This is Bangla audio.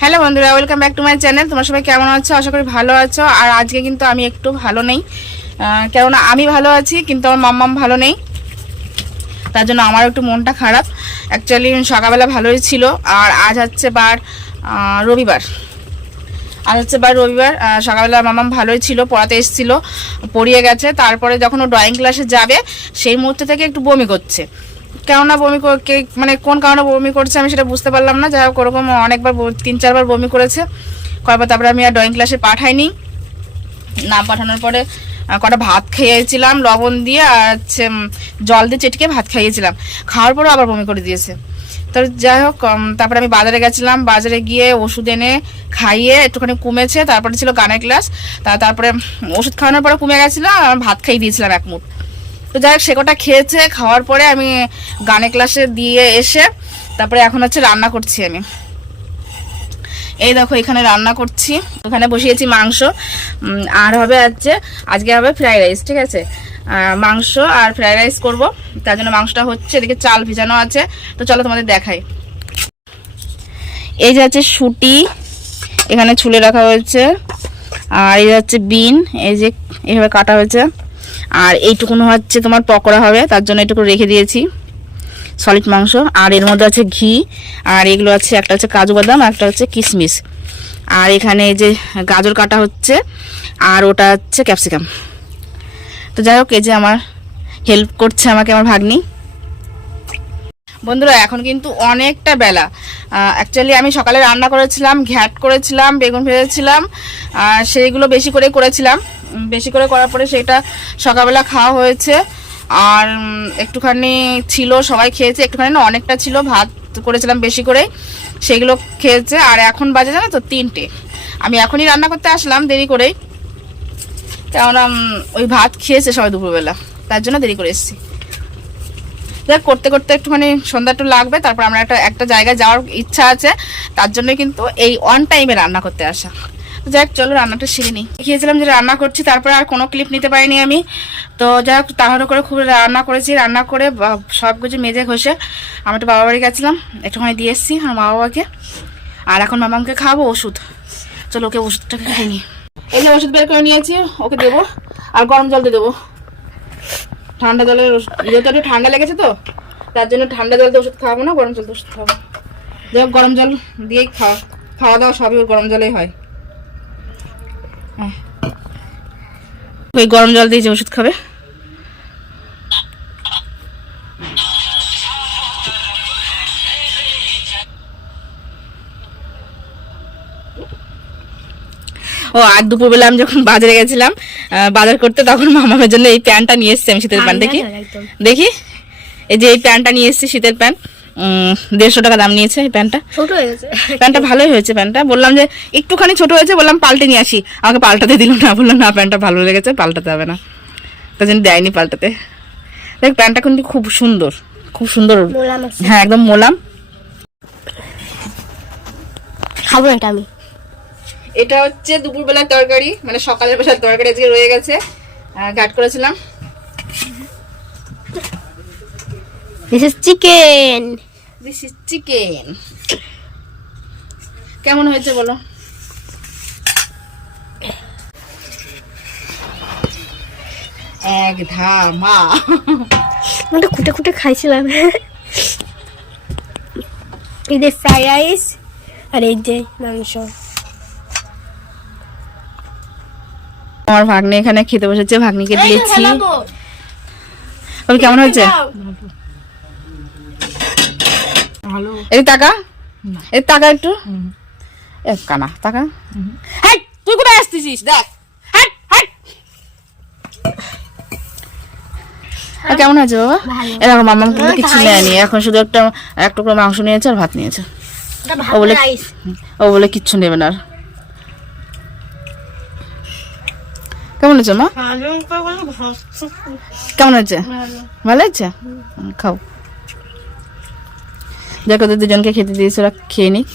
হ্যালো বন্ধুরা, welcome back to my channel. তোমরা সবাই কেমন আছো? আশা করি ভালো আছো। আর আজকে কিন্তু আমি একটু ভালো নেই, কেননা আমি ভালো আছি কিন্তু আমার মাম্মাম ভালো নেই, তার জন্য আমার একটু মনটা খারাপ। অ্যাকচুয়ালি সকালবেলা ভালোই ছিল, আর আজ হচ্ছে রবিবার। সকালবেলা মাম্মাম ভালোই ছিল, পড়াতে এসেছিল, পড়িয়ে গেছে। তারপরে যখন ও ড্রয়িং ক্লাসে যাবে সেই মুহূর্তে থেকে একটু বমি করছে। কেননা বমি মানে কোন কারণে বমি করছে আমি সেটা বুঝতে পারলাম না। যাই হোক, ওরকম অনেকবার 3-4 বার বমি করেছে। কয়েকবার তারপরে আমি আর ড্রয়িং ক্লাসে পাঠাইনি। না পাঠানোর পরে কটা ভাত খেয়েছিলাম লবণ দিয়ে, আর হচ্ছে জল দিয়ে চেটকে ভাত খাইয়েছিলাম। খাওয়ার পরেও আবার বমি করে দিয়েছে। তো যাই হোক, তারপরে আমি বাজারে গেছিলাম, বাজারে গিয়ে ওষুধ এনে খাইয়ে একটুখানি কমেছে। তারপরে ছিল গানের ক্লাস, তারপরে ওষুধ খাওয়ানোর পরে কমে গেছিলো, আর ভাত খাইয়ে দিয়েছিলাম 1 মুঠ। তো যাই হোক, সে কটা খেয়েছে। খাওয়ার পরে আমি গানের ক্লাসে দিয়ে এসে তারপরে এখন হচ্ছে রান্না করছি আমি। এই দেখো, এখানে রান্না করছি, ওখানে বসিয়েছি মাংস, আর হবে আজকে হবে ফ্রাইড রাইস। ঠিক আছে, মাংস আর ফ্রাইড রাইস করবো, তার জন্য মাংসটা হচ্ছে, এদিকে চাল ভিজানো আছে। তো চলো তোমাদের দেখাই। এই যে হচ্ছে শুটি, এখানে ছুলে রাখা হয়েছে, আর এই হচ্ছে বিন, এই যে এইভাবে কাটা হয়েছে। আর এইটুকুনো হচ্ছে তোমার পকোড়া হবে, তার জন্য এইটুকু রেখে দিয়েছি সলিড মাংস। আর এর মধ্যে আছে ঘি, আর এগুলো আছে, একটা হচ্ছে কাজু বাদাম, একটা হচ্ছে কিশমিশ। আর এখানে এই যে গাজর কাটা হচ্ছে, আর ওটা হচ্ছে ক্যাপসিকাম। তো যাই হোক, এই যে আমার হেল্প করছে আমাকে আমার ভাগ্নি। বন্ধুরা, এখন কিন্তু অনেকটা বেলা। অ্যাকচুয়ালি আমি সকালে রান্না করেছিলাম, ঘ্যাট করেছিলাম, বেগুন ভেজেছিলাম, সেইগুলো বেশি করে করেছিলাম। বেশি করে করার পরে সেটা সকালবেলা খাওয়া হয়েছে। আর একটুখানি ছিল, সবাই খেয়েছে। একটুখানি না, অনেকটা ছিল, ভাত করেছিলাম বেশি করে, সেগুলো খেয়েছে। আর এখন বাজে জানো তো 3টে। আমি এখনই রান্না করতে আসলাম দেরি করেই, কেননা ওই ভাত খেয়েছে সবাই দুপুরবেলা, তার জন্য দেরি করে এসেছি। দেখ, করতে করতে একটুখানি সন্ধ্যা একটু লাগবে। তারপর আমরা একটা জায়গায় যাওয়ার ইচ্ছা আছে, তার জন্য কিন্তু এই অন টাইমে রান্না করতে আসা। যাই হোক, চলো রান্নাটা শিখে নিই। দেখিয়েছিলাম যে রান্না করছি, তারপরে আর কোনো ক্লিপ নিতে পারিনি আমি। তো যাই হোক, তাড়াহুড়ো করে খুব রান্না করেছি। রান্না করে সব কিছু মেজে ঘষে আমি একটু বাবা বাড়ি গেছিলাম, একটুখানি দিয়ে এসেছি আমার মা বাবাকে। আর এখন মামাকে খাওয়াবো ওষুধ। চলো, ওকে ওষুধটাকে খাইনি। এই যে ওষুধ বের করে নিয়েছি, ওকে দেবো। আর গরম জল দিয়ে দেবো, ঠান্ডা জলের, যেহেতু একটু ঠান্ডা লেগেছে তো, তার জন্য ঠান্ডা জল দিয়ে ওষুধ খাওয়াবো না, গরম জল দিয়ে ওষুধ খাওয়াবো। যাই হোক, গরম জল দিয়েই খাওয়া দাওয়া সবই গরম জলেই হয়। ওই গরম জল দিয়ে যে ওষুধ খাবে। ও, আর দুপুরবেলা আমি যখন বাজারে গেছিলাম বাজার করতে, তখন মামার জন্য এই প্যান্টটা নিয়ে এসেছি আমি, শীতের প্যান্ট। দেখি এই যে এই প্যান্টটা নিয়ে এসেছি, শীতের প্যান্ট। 150 টাকা দাম নিয়েছে এই প্যান্টটা। ছোট হয়ে গেছে প্যান্টটা, ভালোই হয়েছে প্যান্টটা। বললাম যে একটুখানি ছোট হয়েছে, বললাম পাল্টে নিয়ে আসি, আমাকে পাল্টাতে দিল না। বললাম না, প্যান্টটা ভালো লেগেছে, পাল্টাতে হবে না, তার জন্য দেয়নি পাল্টাতে। দেখ, প্যান্টটা কিন্তু খুব সুন্দর, খুব সুন্দর। হ্যাঁ, একদম মোলাম। খাবো এটা আমি। এটা হচ্ছে দুপুরবেলার তরকারি, মানে সকালের বেলার তরকারি আজকে রয়ে গেছে, ঘাট করেছিলাম। This is chicken. কেমন হয়েছে বলো? এক ধামা। মানে খুঁটে খুঁটে খাইছিলাম। এই যে ফ্রাইড রাইস, আর এই যে মাংস। আমার ভাগ্নি এখানে খেতে বসেছে, ভাগ্নিকে দিয়েছি। কেমন হয়েছে? এই টাকা, এই টাকা একটু কানা টাকা। হ্যাঁ, তুই কোথায় আসতেছিস? দেখ, কেমন হয়েছে বাবা? এরকম মাম্মাম কিন্তু কিছু নেয়নি, এখন শুধু একটা টুকরো মাংস নিয়েছে আর ভাত নিয়েছে। ও বলে কিচ্ছু নেবে না। কেমন হয়েছে মা? কেমন হয়েছে? ভালো হয়েছে? খাও। যাকে দুজনকে খেতে দিয়েছে, ওরা খেয়ে নিক।